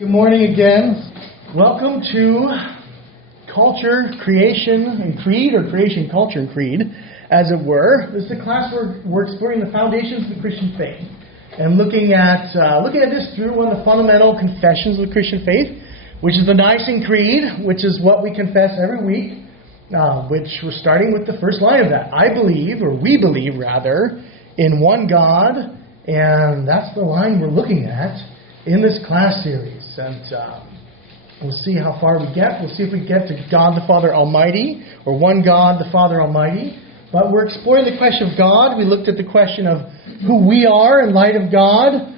Good morning again. Welcome to Culture, Creation, and Creed, or Creation, Culture, and Creed, as it were. This is a class where we're exploring the foundations of the Christian faith and looking at this through one of the fundamental confessions of the Christian faith, which is the Nicene Creed, which is what we confess every week, which we're starting with the first line of that. I believe, or we believe rather, in one God, and that's the line we're looking at in this class series. And we'll see how far we get. We'll see if we get to God the Father Almighty, or one God the Father Almighty. But we're exploring the question of God. We looked at the question of who we are in light of God.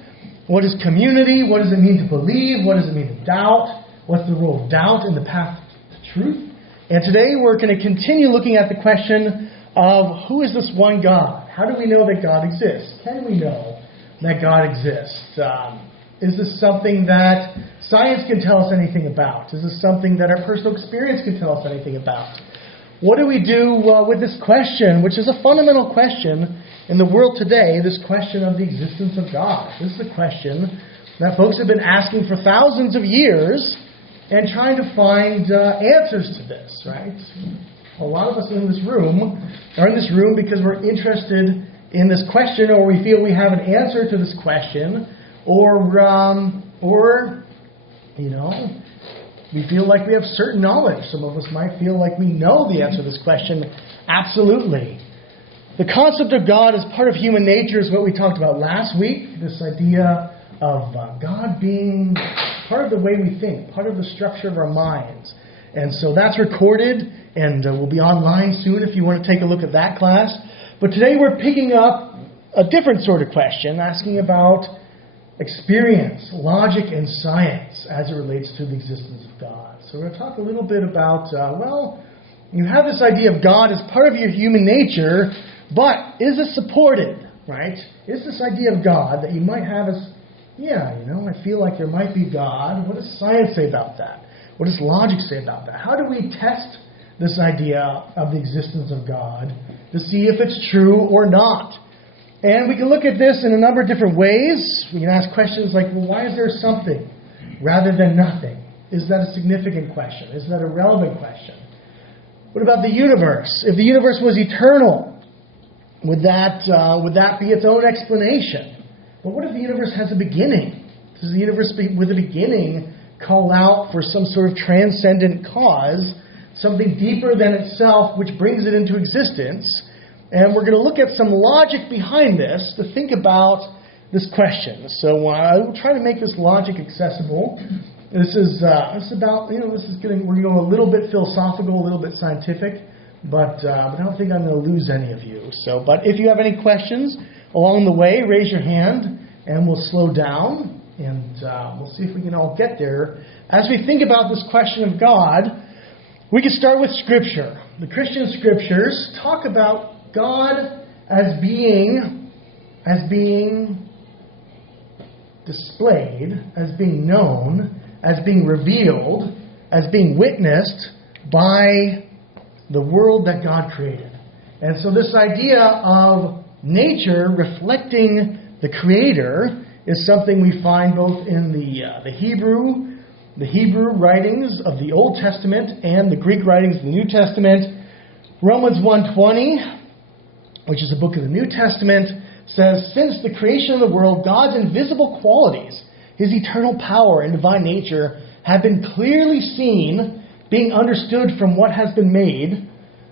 What is community? What does it mean to believe? What does it mean to doubt? What's the role of doubt in the path to truth? And today we're going to continue looking at the question of who is this one God? How do we know that God exists? Can we know that God exists? Is this something that science can tell us anything about? Is this something that our personal experience can tell us anything about? What do we do with this question, which is a fundamental question in the world today, this question of the existence of God? This is a question that folks have been asking for thousands of years and trying to find answers to this, right? A lot of us in this room are in this room because we're interested in this question, or we feel we have an answer to this question, or we feel like we have certain knowledge. Some of us might feel like we know the answer to this question absolutely. The concept of God as part of human nature is what we talked about last week, this idea of God being part of the way we think, part of the structure of our minds. And so that's recorded and will be online soon if you want to take a look at that class. But today we're picking up a different sort of question, asking about experience, logic, and science as it relates to the existence of God. So we're going to talk a little bit about, you have this idea of God as part of your human nature, but is it supported, right? Is this idea of God that you might have as, I feel like there might be God. What does science say about that? What does logic say about that? How do we test this idea of the existence of God to see if it's true or not? And we can look at this in a number of different ways. We can ask questions like, well, why is there something rather than nothing? Is that a significant question? Is that a relevant question? What about the universe? If the universe was eternal, would that be its own explanation? But what if the universe has a beginning? Does the universe with a beginning call out for some sort of transcendent cause, something deeper than itself which brings it into existence? And we're going to look at some logic behind this to think about this question. So I will try to make this logic accessible. We're going to go a little bit philosophical, a little bit scientific, but I don't think I'm going to lose any of you. But if you have any questions along the way, raise your hand, and we'll slow down, and we'll see if we can all get there. As we think about this question of God, we can start with Scripture. The Christian Scriptures talk about God as being displayed, as being known, as being revealed, as being witnessed by the world that God created. And so this idea of nature reflecting the Creator is something we find both in the Hebrew writings of the Old Testament and the Greek writings of the New Testament. Romans 1:20, which is a book of the New Testament, says, since the creation of the world, God's invisible qualities, His eternal power and divine nature, have been clearly seen, being understood from what has been made,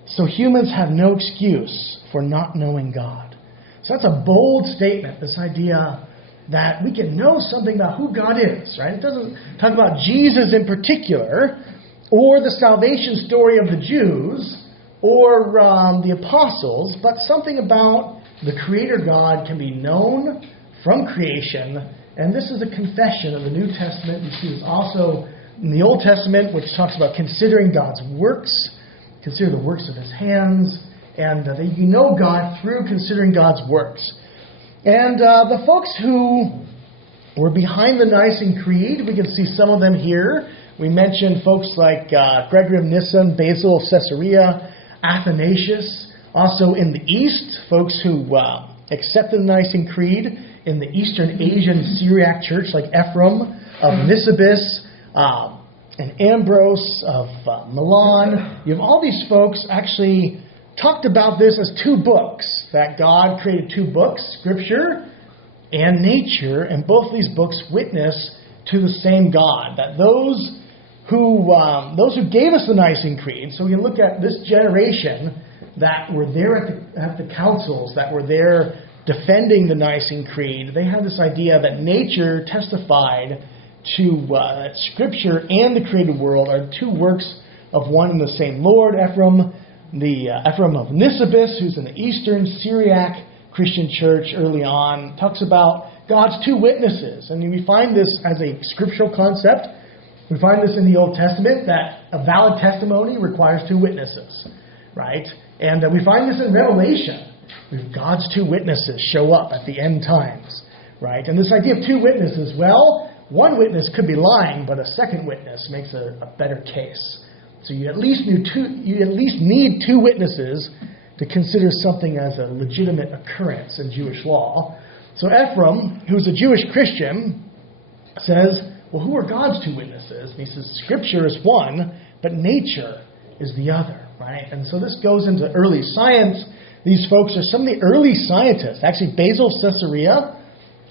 so humans have no excuse for not knowing God. So that's a bold statement, this idea that we can know something about who God is, right? It doesn't talk about Jesus in particular, or the salvation story of the Jews, or the apostles, but something about the Creator God can be known from creation. And this is a confession of the New Testament. You see this also in the Old Testament, which talks about considering God's works, consider the works of His hands, and that you know God through considering God's works. And the folks who were behind the Nicene Creed, we can see some of them here. We mentioned folks like Gregory of Nyssa, Basil of Caesarea, Athanasius. Also in the East, folks who accepted the Nicene Creed in the Eastern Asian Syriac church like Ephraim, of Nisibis, and Ambrose of Milan. You have all these folks actually talked about this as two books, that God created two books, Scripture and nature, and both these books witness to the same God. That those who gave us the Nicene Creed, so we can look at this generation that were there at the councils, that were there defending the Nicene Creed, they had this idea that nature testified to that Scripture and the created world are two works of one and the same Lord. Ephraim of Nisibis, who's in the Eastern Syriac Christian church early on, talks about God's two witnesses. And we find this as a scriptural concept. We find this in the Old Testament, that a valid testimony requires two witnesses, right? And we find this in Revelation. God's two witnesses show up at the end times, right? And this idea of two witnesses, well, one witness could be lying, but a second witness makes a better case. So you at least need two witnesses to consider something as a legitimate occurrence in Jewish law. So Ephraim, who's a Jewish Christian, says, well, who are God's two witnesses? And he says, Scripture is one, but nature is the other, right? And so this goes into early science. These folks are some of the early scientists. Actually, Basil of Caesarea,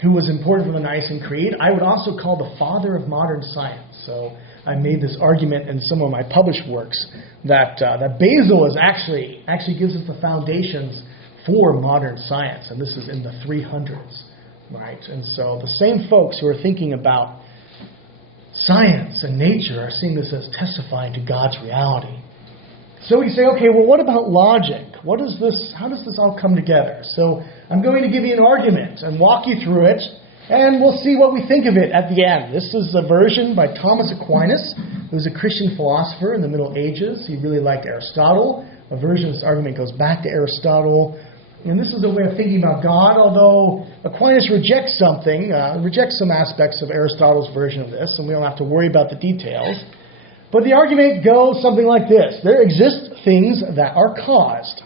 who was important for the Nicene Creed, I would also call the father of modern science. So I made this argument in some of my published works that Basil is actually gives us the foundations for modern science, and this is in the 300s, right? And so the same folks who are thinking about science and nature are seeing this as testifying to God's reality. So we say, okay, well, what about logic? How does this all come together? So I'm going to give you an argument and walk you through it, and we'll see what we think of it at the end. This is a version by Thomas Aquinas, who was a Christian philosopher in the Middle Ages. He really liked Aristotle. A version of this argument goes back to Aristotle. And this is a way of thinking about God, although Aquinas rejects some aspects of Aristotle's version of this, and we don't have to worry about the details. But the argument goes something like this. There exist things that are caused.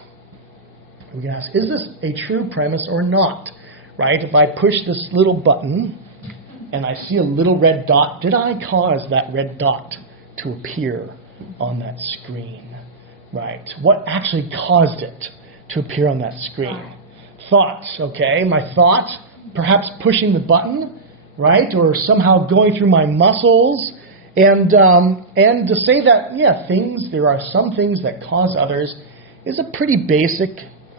We can ask, is this a true premise or not? Right? If I push this little button and I see a little red dot, did I cause that red dot to appear on that screen? Right? What actually caused it to appear on that screen? Thoughts, okay? My thought, perhaps pushing the button, right? Or somehow going through my muscles. And to say that, there are some things that cause others is a pretty basic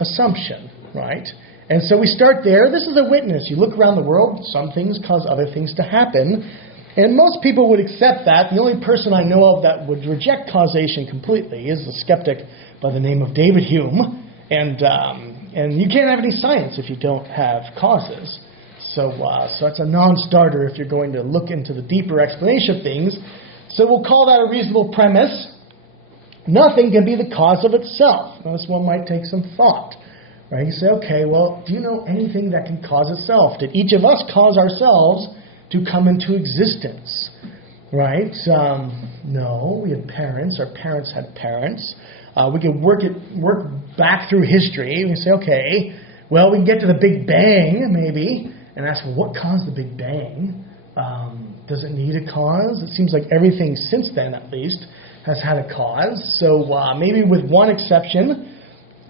assumption, right? And so we start there. This is a witness. You look around the world, some things cause other things to happen. And most people would accept that. The only person I know of that would reject causation completely is a skeptic by the name of David Hume. And you can't have any science if you don't have causes. So it's a non-starter if you're going to look into the deeper explanation of things. So we'll call that a reasonable premise. Nothing can be the cause of itself. Now, this one might take some thought. Right? You say, okay, well, do you know anything that can cause itself? Did each of us cause ourselves to come into existence? Right? No, we had parents. Our parents had parents. We can work back through history. We can say, okay, well, we can get to the Big Bang, maybe, and ask, well, what caused the Big Bang? Does it need a cause? It seems like everything since then, at least, has had a cause. So maybe with one exception,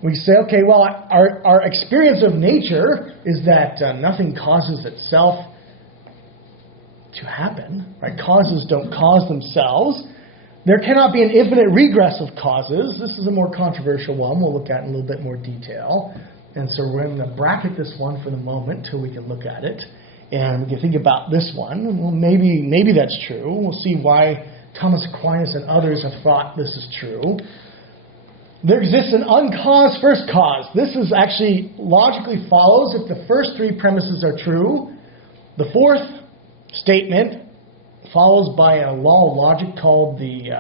we say, okay, well, our experience of nature is that nothing causes itself to happen. Right? Causes don't cause themselves. There cannot be an infinite regress of causes. This is a more controversial one we'll look at in a little bit more detail. And so we're going to bracket this one for the moment till we can look at it. And we can think about this one. Well, maybe that's true. We'll see why Thomas Aquinas and others have thought this is true. There exists an uncaused first cause. This is actually logically follows if the first three premises are true. The fourth statement follows by a law of logic called the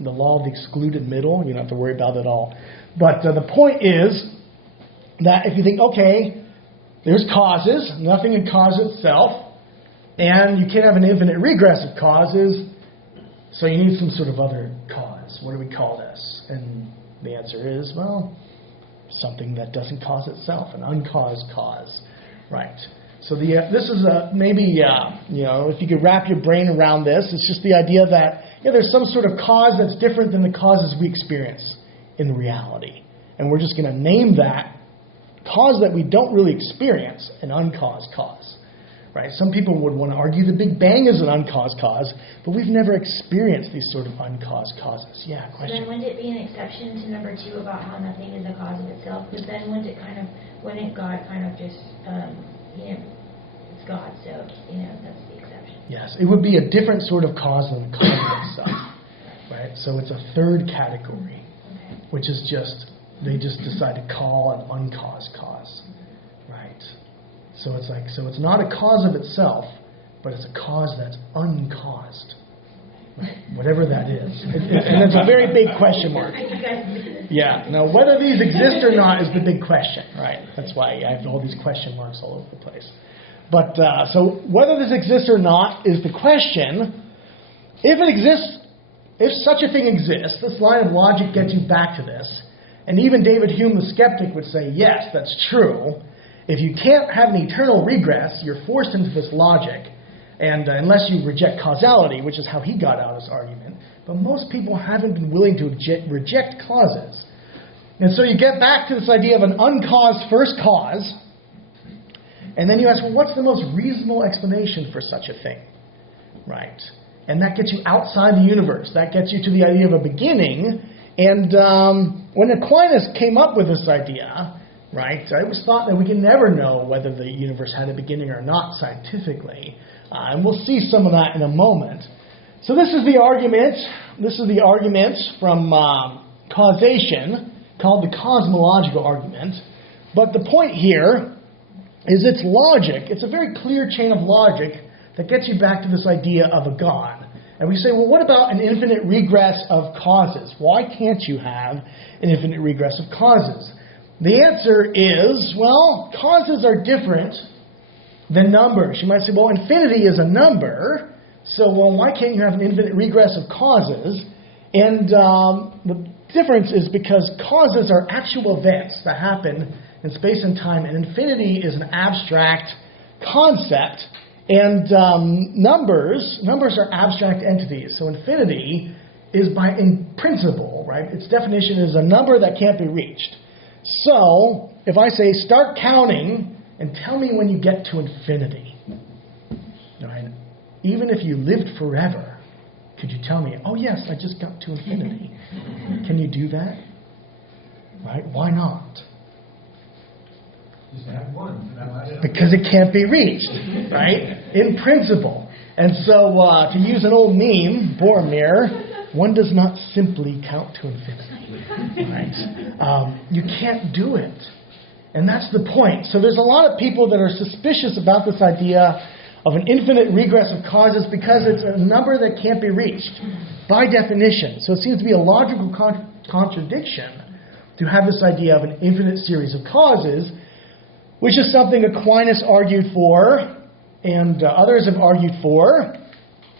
law of the excluded middle. You don't have to worry about it all. But the point is that if you think, okay, there's causes, nothing can cause itself, and you can't have an infinite regress of causes, so you need some sort of other cause. What do we call this? And the answer is, well, something that doesn't cause itself, an uncaused cause. Right. So this is maybe, if you could wrap your brain around this, it's just the idea that there's some sort of cause that's different than the causes we experience in reality. And we're just going to name that cause that we don't really experience an uncaused cause. Right? Some people would want to argue the Big Bang is an uncaused cause, but we've never experienced these sort of uncaused causes. Yeah, question? So then wouldn't it be an exception to number 2 about how nothing is a cause of itself? Because then wouldn't God kind of just, it's God, so, that's the exception. Yes, it would be a different sort of cause than the cause of itself. Right? So it's a third category, which is they just decide to call an uncaused cause. Right? So it's not a cause of itself, but it's a cause that's uncaused. Right? Whatever that is. And it's a very big question mark. Yeah. Now, whether these exist or not is the big question. Right? That's why I have all these question marks all over the place. But so whether this exists or not is the question. If it exists, if such a thing exists, this line of logic gets you back to this. And even David Hume the skeptic would say, yes, that's true. If you can't have an eternal regress, you're forced into this logic, and unless you reject causality, which is how he got out his argument. But most people haven't been willing to reject causes. And so you get back to this idea of an uncaused first cause, and then you ask, well, what's the most reasonable explanation for such a thing? Right? And that gets you outside the universe. That gets you to the idea of a beginning. And when Aquinas came up with this idea, right, it was thought that we can never know whether the universe had a beginning or not scientifically. And we'll see some of that in a moment. So this is the argument. This is the argument from causation, called the cosmological argument. But the point here is its logic. It's a very clear chain of logic that gets you back to this idea of a God. And we say, well, what about an infinite regress of causes? Why can't you have an infinite regress of causes? The answer is, well, causes are different than numbers. You might say, well, infinity is a number, so why can't you have an infinite regress of causes? And the difference is because causes are actual events that happen in space and time, and infinity is an abstract concept, and numbers are abstract entities. So infinity is in principle, right? Its definition is a number that can't be reached. So, if I say, start counting and tell me when you get to infinity, right? Even if you lived forever, could you tell me, oh yes, I just got to infinity? Can you do that? Right? Why not? Just have one. Because it can't be reached, right? In principle. And so, to use an old meme, Boromir, one does not simply count to infinity, right? You can't do it. And that's the point. So there's a lot of people that are suspicious about this idea of an infinite regress of causes because it's a number that can't be reached by definition. So it seems to be a logical contradiction to have this idea of an infinite series of causes, which is something Aquinas argued for and others have argued for.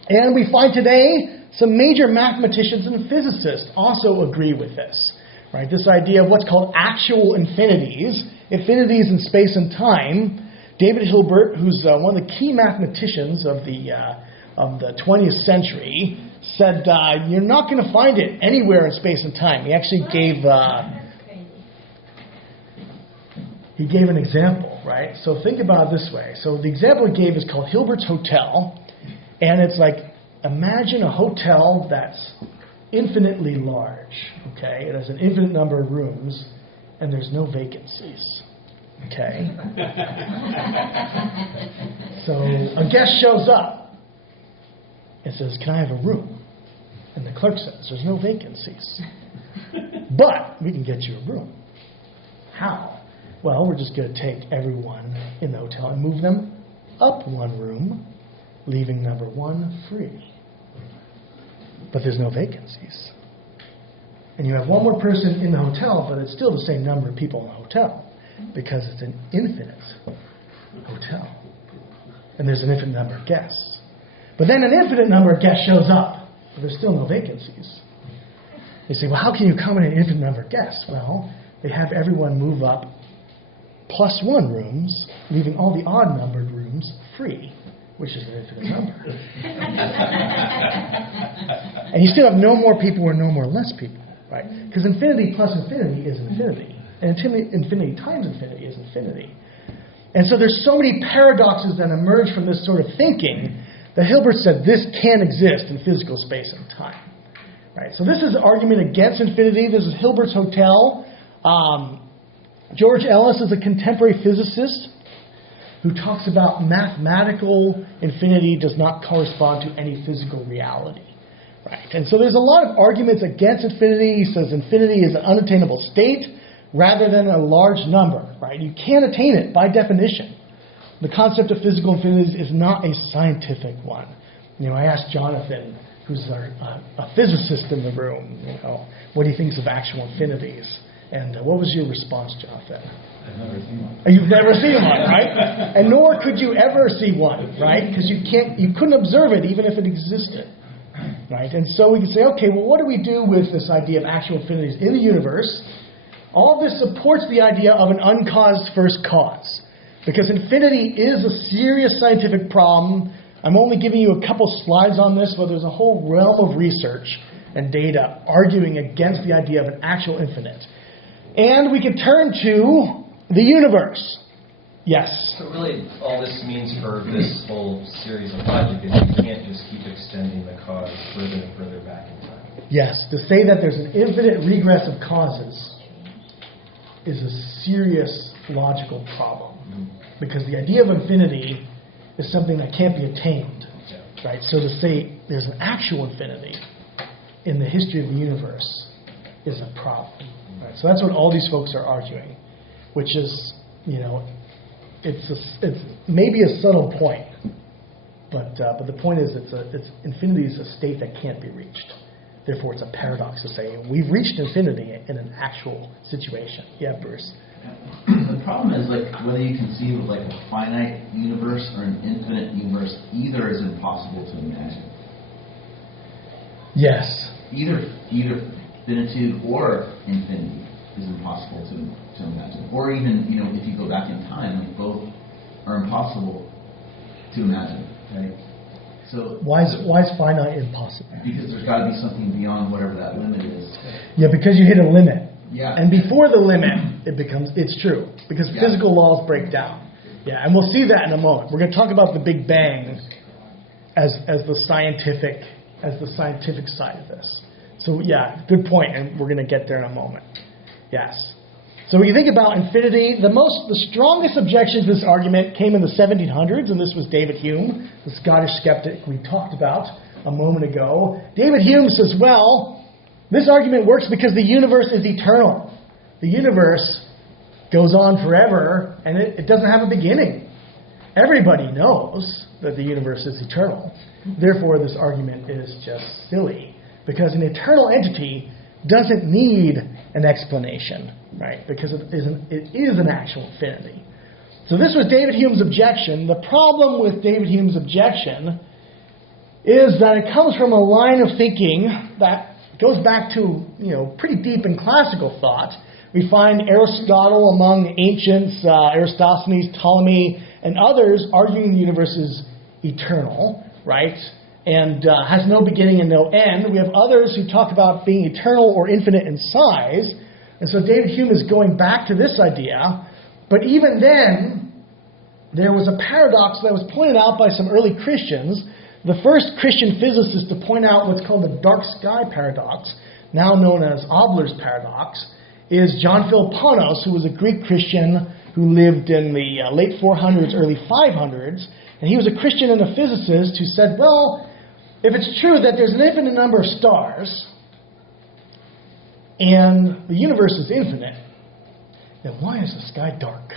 And we find today some major mathematicians and physicists also agree with this. Right? This idea of what's called actual infinities in space and time. David Hilbert, who's one of the key mathematicians of the 20th century, said you're not going to find it anywhere in space and time. He actually gave an example, right? So think about it this way. So the example he gave is called Hilbert's Hotel, and it's like, imagine a hotel that's infinitely large, okay? It has an infinite number of rooms, and there's no vacancies, okay? So a guest shows up and says, can I have a room? And the clerk says, there's no vacancies. But we can get you a room. How? Well, we're just going to take everyone in the hotel and move them up one room, leaving number one free. But there's no vacancies. And you have one more person in the hotel, but it's still the same number of people in the hotel because it's an infinite hotel. And there's an infinite number of guests. But then an infinite number of guests shows up, but there's still no vacancies. You say, well, how can you accommodate an infinite number of guests? Well, they have everyone move up plus one rooms, leaving all the odd-numbered rooms times 3, which is an infinite number. And you still have no more people or no more less people, right? Because infinity plus infinity is infinity. And infinity times infinity is infinity. And so there's so many paradoxes that emerge from this sort of thinking that Hilbert said this can exist in physical space and time. Right? So this is an argument against infinity. This is Hilbert's Hotel. George Ellis is a contemporary physicist who talks about mathematical infinity does not correspond to any physical reality. Right? And so there's a lot of arguments against infinity. He says infinity is an unattainable state rather than a large number. Right? You can't attain it by definition. The concept of physical infinity is not a scientific one. I asked Jonathan, who's a physicist in the room, what he thinks of actual infinities. And what was your response, Jonathan? I've never seen one. You've never seen one, right? And nor could you ever see one, right? Because you couldn't observe it even if it existed, right? And so we can say, okay, well, what do we do with this idea of actual infinities in the universe? All this supports the idea of an uncaused first cause. Because infinity is a serious scientific problem. I'm only giving you a couple slides on this, but there's a whole realm of research and data arguing against the idea of an actual infinite. And we can turn to the universe. Yes? So really, all this means for this whole series of logic is you can't just keep extending the cause further and further back in time. Yes. To say that there's an infinite regress of causes is a serious logical problem. Because the idea of infinity is something that can't be attained. Right? So to say there's an actual infinity in the history of the universe is a problem. Right? So that's what all these folks are arguing, which is, it's maybe a subtle point, but the point is infinity is a state that can't be reached. Therefore, it's a paradox to say we've reached infinity in an actual situation. Yeah, Bruce. The problem is, whether you conceive of a finite universe or an infinite universe, either is impossible to imagine. Yes. Either finitude or infinity is impossible to imagine. Or even, if you go back in time, both are impossible to imagine, right? So why is finite impossible? Because there's got to be something beyond whatever that limit is. Yeah, because you hit a limit. Yeah. And before the limit, it's true. Because physical laws break down. Yeah, and we'll see that in a moment. We're going to talk about the Big Bang as the scientific side of this. So yeah, good point, and we're going to get there in a moment. Yes. So when you think about infinity, the strongest objection to this argument came in the 1700s, and this was David Hume, the Scottish skeptic we talked about a moment ago. David Hume says, well, this argument works because the universe is eternal. The universe goes on forever, and it doesn't have a beginning. Everybody knows that the universe is eternal. Therefore, this argument is just silly, because an eternal entity doesn't need an explanation, right? Because it is an actual infinity. So this was David Hume's objection. The problem with David Hume's objection is that it comes from a line of thinking that goes back to, pretty deep in classical thought. We find Aristotle among the ancients, Aristophanes, Ptolemy, and others arguing the universe is eternal, right? And has no beginning and no end. We have others who talk about being eternal or infinite in size. And so David Hume is going back to this idea. But even then, there was a paradox that was pointed out by some early Christians. The first Christian physicist to point out what's called the dark sky paradox, now known as Obler's paradox, is John Philoponus, who was a Greek Christian who lived in the late 400s, early 500s. And he was a Christian and a physicist who said, well, if it's true that there's an infinite number of stars and the universe is infinite, then why is the sky dark?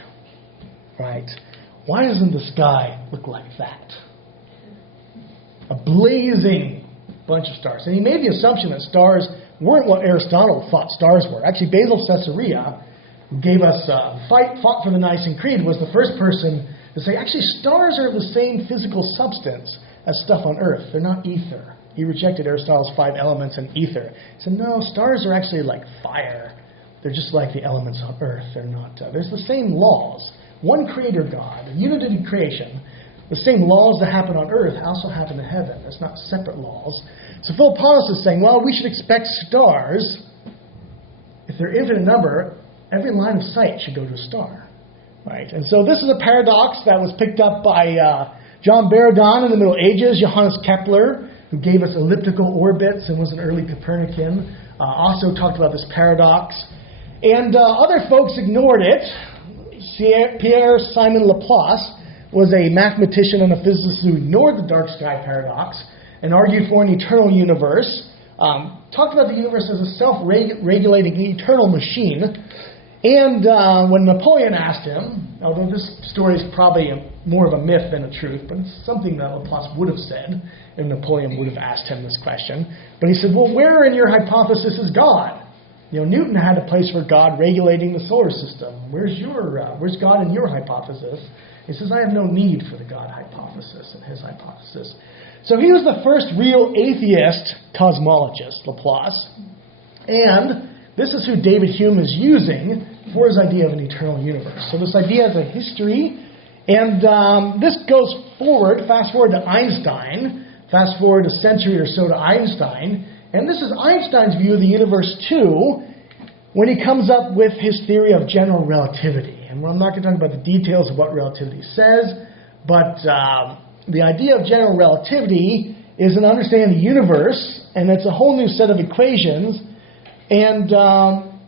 Right? Why doesn't the sky look like that? A blazing bunch of stars. And he made the assumption that stars weren't what Aristotle thought stars were. Actually, Basil of Caesarea, who gave us fought for the Nicene Creed, was the first person to say, actually, stars are the same physical substance as stuff on Earth. They're not ether. He rejected Aristotle's 5 elements and ether. He said, no, stars are actually like fire. They're just like the elements on Earth. They're not. There's the same laws. One creator God, a unity creation. the same laws that happen on earth also happen in heaven. It's not separate laws. So Philippolis is saying, well, we should expect stars. If they're infinite number, every line of sight should go to a star. Right? And so this is a paradox that was picked up by John Baradon in the Middle Ages, Johannes Kepler, who gave us elliptical orbits and was an early Copernican, also talked about this paradox. And other folks ignored it. Pierre-Simon Laplace was a mathematician and a physicist who ignored the dark sky paradox and argued for an eternal universe. Talked about the universe as a self-regulating eternal machine. And when Napoleon asked him, although this story is probably more of a myth than a truth, but it's something that Laplace would have said if Napoleon would have asked him this question. But he said, well, where in your hypothesis is God? Newton had a place for God regulating the solar system. Where's God in your hypothesis? He says, I have no need for the God hypothesis in his hypothesis. So he was the first real atheist cosmologist, Laplace. And this is who David Hume is using for his idea of an eternal universe. So this idea has a history, and this goes forward, fast forward to Einstein, fast forward a century or so to Einstein, and this is Einstein's view of the universe too, when he comes up with his theory of general relativity. And I'm not going to talk about the details of what relativity says, but the idea of general relativity is an understanding of the universe, and it's a whole new set of equations. And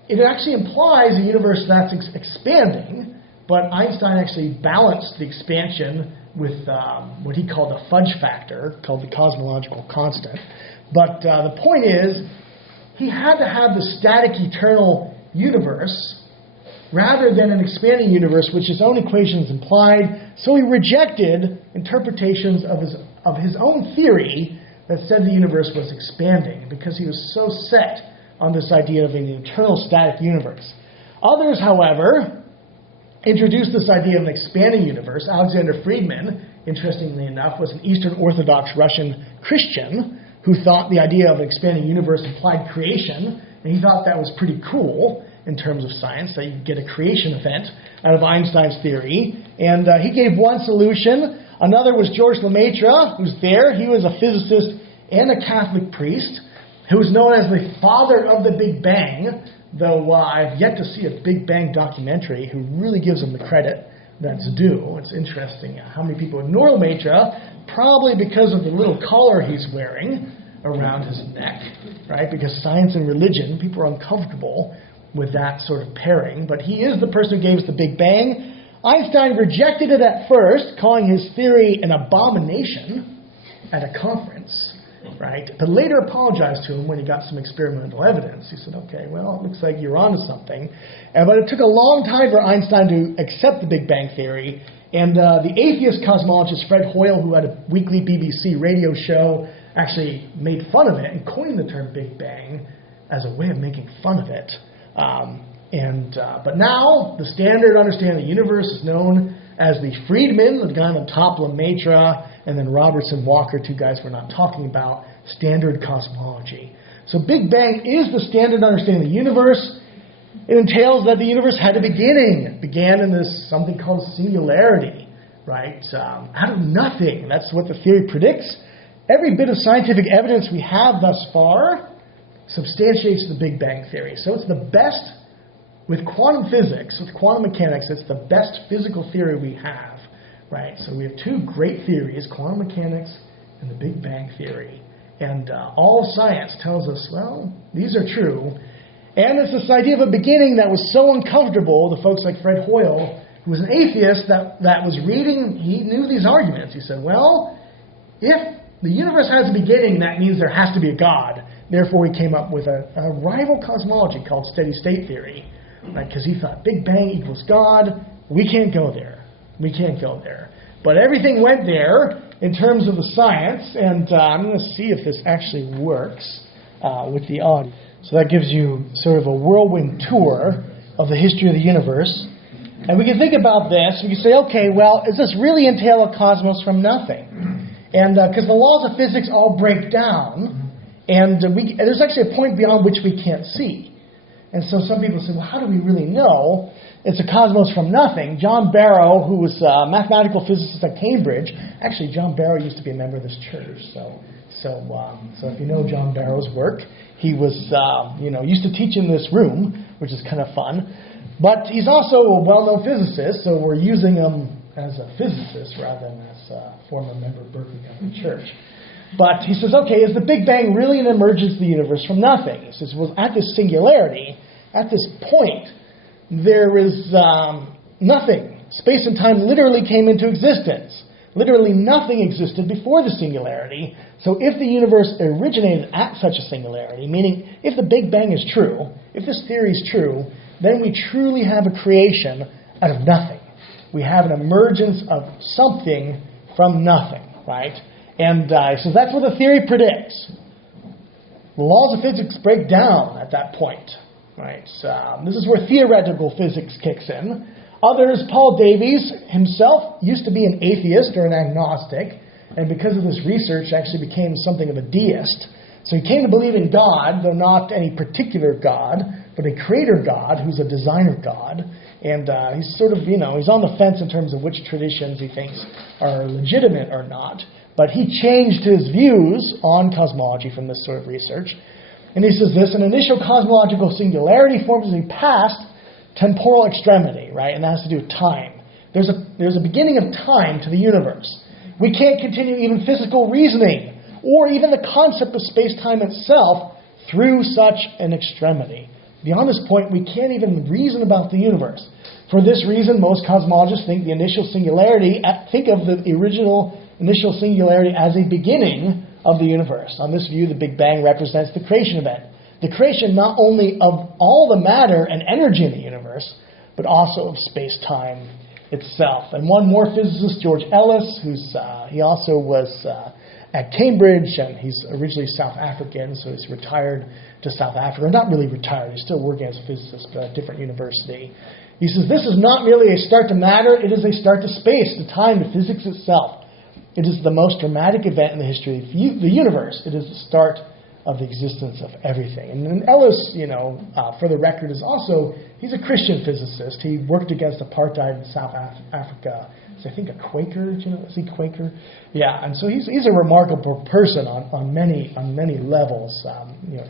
it actually implies a universe that's expanding, but Einstein actually balanced the expansion with what he called a fudge factor, called the cosmological constant. But the point is, he had to have the static eternal universe rather than an expanding universe, which his own equations implied. So he rejected interpretations of his own theory that said the universe was expanding because he was so set on this idea of an eternal static universe. Others, however, introduced this idea of an expanding universe. Alexander Friedman, interestingly enough, was an Eastern Orthodox Russian Christian who thought the idea of an expanding universe implied creation, and he thought that was pretty cool in terms of science, that you get a creation event out of Einstein's theory. And he gave one solution. Another was Georges Lemaitre, who's there. He was a physicist and a Catholic priest, who was known as the father of the Big Bang, though I've yet to see a Big Bang documentary who really gives him the credit that's due. It's interesting how many people ignore Lemaitre, probably because of the little collar he's wearing around his neck, right? Because science and religion, people are uncomfortable with that sort of pairing. But he is the person who gave us the Big Bang. Einstein rejected it at first, calling his theory an abomination at a conference, right? But later apologized to him when he got some experimental evidence. He said, okay, well, it looks like you're onto something. But it took a long time for Einstein to accept the Big Bang theory. And the atheist cosmologist Fred Hoyle, who had a weekly BBC radio show, actually made fun of it and coined the term Big Bang as a way of making fun of it. But now, the standard understanding of the universe is known as the Friedman, the guy on the top, Lemaitre, and then Robertson Walker, two guys we're not talking about, standard cosmology. So Big Bang is the standard understanding of the universe. It entails that the universe had a beginning. It began in this something called singularity, right? Out of nothing. That's what the theory predicts. Every bit of scientific evidence we have thus far substantiates the Big Bang theory. So it's the best, with quantum physics, with quantum mechanics, it's the best physical theory we have, right? So we have two great theories, quantum mechanics and the Big Bang theory. And all science tells us, well, these are true. And it's this idea of a beginning that was so uncomfortable, the folks like Fred Hoyle, who was an atheist that was reading, he knew these arguments. He said, well, if the universe has a beginning, that means there has to be a God. Therefore, he came up with a rival cosmology called steady state theory, right? Because he thought Big Bang equals God. We can't go there. We can't go there. But everything went there in terms of the science, and I'm going to see if this actually works with the audio. So that gives you sort of a whirlwind tour of the history of the universe. And we can think about this. We can say, okay, well, does this really entail a cosmos from nothing? And because the laws of physics all break down, and there's actually a point beyond which we can't see. And so some people say, well, how do we really know? it's a cosmos from nothing. John Barrow, who was a mathematical physicist at Cambridge, actually John Barrow used to be a member of this church. So if you know John Barrow's work, he was used to teach in this room, which is kind of fun. But he's also a well-known physicist, so we're using him as a physicist rather than as a former member of Berkeley Catholic Church. But he says, okay, is the Big Bang really an emergence of the universe from nothing? He says, well, at this singularity, at this point, there is nothing. Space and time literally came into existence. Literally nothing existed before the singularity. So if the universe originated at such a singularity, meaning if the Big Bang is true, if this theory is true, then we truly have a creation out of nothing. We have an emergence of something from nothing, right? And he says that's what the theory predicts. The laws of physics break down at that point, right? This is where theoretical physics kicks in. Others, Paul Davies himself used to be an atheist or an agnostic, and because of this research actually became something of a deist. So he came to believe in God, though not any particular God, but a creator God who's a designer God. And he's sort of, he's on the fence in terms of which traditions he thinks are legitimate or not. But he changed his views on cosmology from this sort of research. And he says this, an initial cosmological singularity forms a past temporal extremity, right? And that has to do with time. There's a beginning of time to the universe. We can't continue even physical reasoning or even the concept of space-time itself through such an extremity. Beyond this point, we can't even reason about the universe. For this reason, most cosmologists think the initial singularity, think of the original initial singularity as a beginning of the universe. On this view, the Big Bang represents the creation event. The creation not only of all the matter and energy in the universe, but also of space-time itself. And one more physicist, George Ellis, he also was at Cambridge, and he's originally South African, so he's retired to South Africa. Not really retired, he's still working as a physicist, but at a different university. He says, this is not merely a start to matter, it is a start to space, to time, to physics itself. It is the most dramatic event in the history of the universe. It is the start of the existence of everything. And then Ellis, for the record, he's a Christian physicist. He worked against apartheid in South Africa. He's, I think, a Quaker. Is he Quaker? Yeah, and so he's a remarkable person on many levels,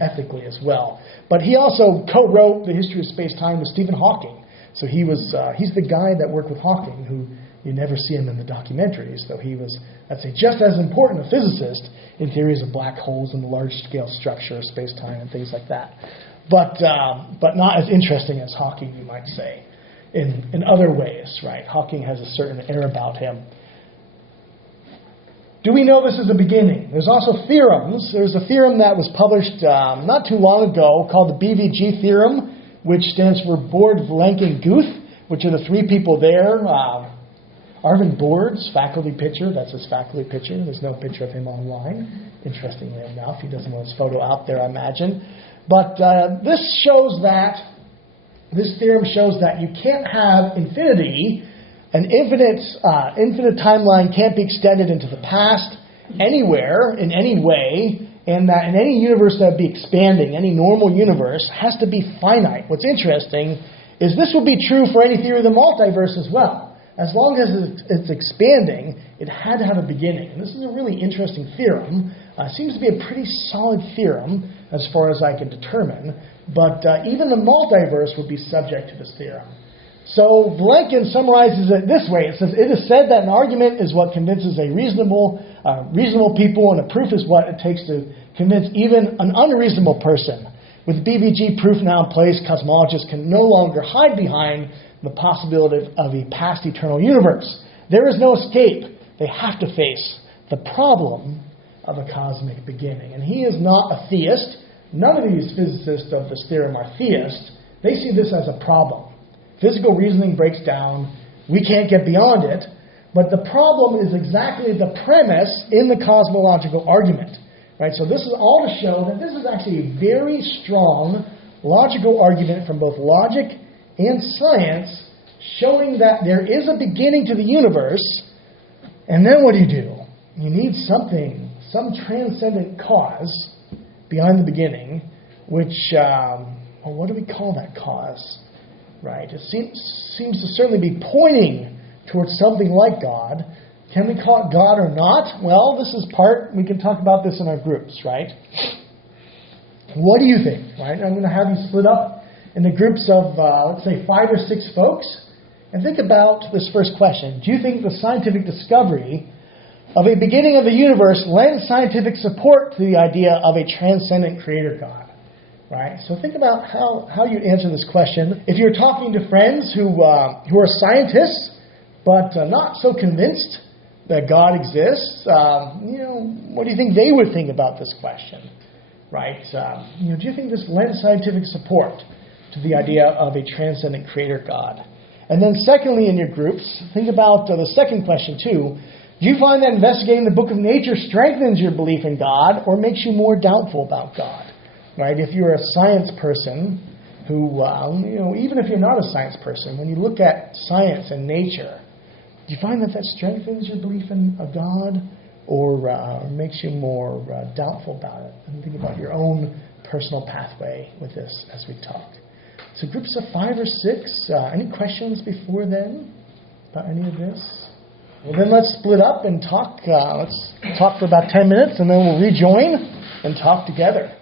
ethically as well. But he also co-wrote The History of Space-Time with Stephen Hawking. So he's the guy that worked with Hawking, who you never see him in the documentaries, though he was, I'd say, just as important a physicist in theories of black holes and the large-scale structure of space-time and things like that. But not as interesting as Hawking, you might say, in other ways, right? Hawking has a certain air about him. Do we know this is the beginning? There's also theorems. There's a theorem that was published not too long ago called the BVG theorem, which stands for Boord, Vilenkin, Guth, which are the three people there. Arvin Boord's faculty picture, that's his faculty picture. There's no picture of him online, interestingly enough. He doesn't want his photo out there, I imagine. But this theorem shows that you can't have infinity. An infinite timeline can't be extended into the past anywhere, in any way, and that in any universe that would be expanding, any normal universe, has to be finite. What's interesting is this would be true for any theory of the multiverse as well. As long as it's expanding, it had to have a beginning. And this is a really interesting theorem. Seems to be a pretty solid theorem as far as I can determine. But even the multiverse would be subject to this theorem. So Vilenkin summarizes it this way. It says, it is said that an argument is what convinces a reasonable people, and a proof is what it takes to convince even an unreasonable person. With BVG proof now in place, cosmologists can no longer hide behind the possibility of a past eternal universe. There is no escape. They have to face the problem of a cosmic beginning. And he is not a theist. None of these physicists of this theorem are theists. They see this as a problem. Physical reasoning breaks down. We can't get beyond it. But the problem is exactly the premise in the cosmological argument. Right? So this is all to show that this is actually a very strong logical argument from both logic and science, showing that there is a beginning to the universe. And then what do? You need something, some transcendent cause behind the beginning, which, what do we call that cause? right? It seems to certainly be pointing towards something like God. Can we call it God or not? Well, this is we can talk about this in our groups, right? What do you think, right? I'm going to have you split up into groups of, let's say, 5 or 6 folks, and think about this first question. Do you think the scientific discovery of a beginning of the universe lends scientific support to the idea of a transcendent creator God? Right? So think about how you answer this question. If you're talking to friends who are scientists, but not so convinced that God exists, what do you think they would think about this question? Right? Do you think this lends scientific support to the idea of a transcendent creator God? And then secondly, in your groups, think about the second question too. Do you find that investigating the book of nature strengthens your belief in God or makes you more doubtful about God? Right? If you're a science person who, even if you're not a science person, when you look at science and nature, do you find that strengthens your belief in a God or makes you more doubtful about it? And think about your own personal pathway with this as we talk. So groups of 5 or 6, any questions before then about any of this? Well, then let's split up and talk. Let's talk for about 10 minutes, and then we'll rejoin and talk together.